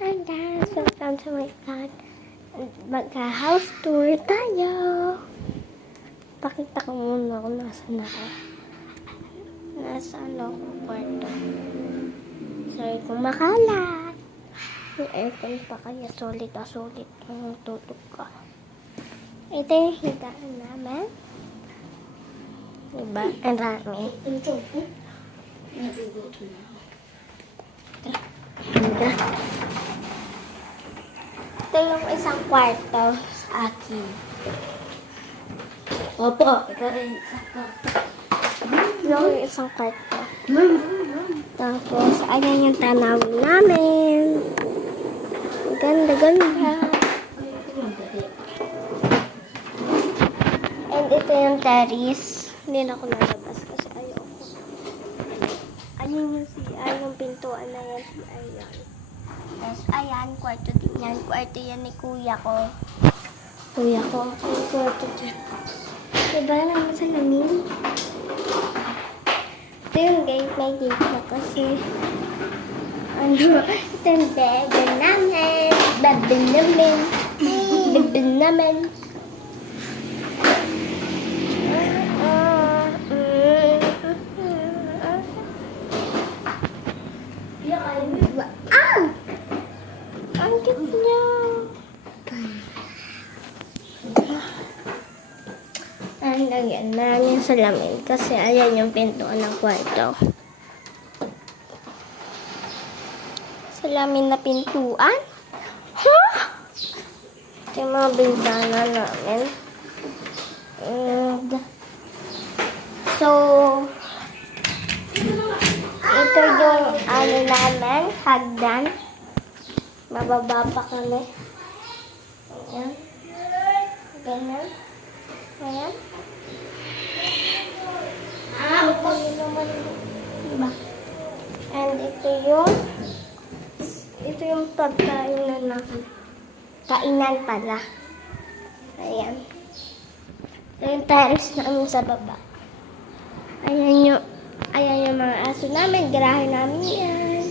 And guys, welcome to my vlog. Magka-house tour tayo. Pakita ko muna kung nasan ako. Nasa ako kwarto. Sorry kung makalat. Yung aircon pa kaya solid na solid ang tutog ka. Ito yung higaan namin. Diba? Ang rami. Ito yung isang kwarto sa akin. Opo, ito rin isang kwarto. Yung isang kwarto. Tapos, ayan yung tanawin namin. Ganda-ganda. And ito yung terrace. Hindi na ako lalabas kasi ayoko. Ayun yung CR, yung pintuan na yan. CR yan. Yes, ayan, kwarto din yan. Kwarto yan ni kuya ko. Kuya ko, yung kwarto dyan. Diba lang sa lamin? Ito yung gate, may gate na kasi. Ano, ito yung bebe namin. Bebe namin. Bebe namin. Ah! Ang cute niya. Ang lagyan na yung salamin kasi ayan yung pintuan ng kwarto. Salamin na pintuan? Huh? Ito yung mga bintana namin. And so, ito yung ano namin, hagdan. Mababa pa kami. Ayan. Ganyan. Ayan. Ito yung naman. Diba? And ito yung pagkainan namin. Kainan pala. Ayan. Ito yung terrace namin sa baba. Ayan yung mga aso namin. Garahe namin yan.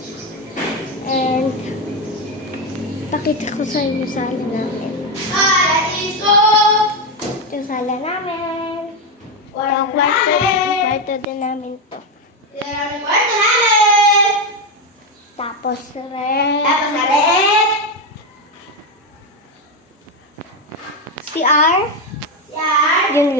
And pakita ko sa inyo sala namin. Ito yung sala namin. Kwarto din namin to. Tapos rin. CR. Yun lang.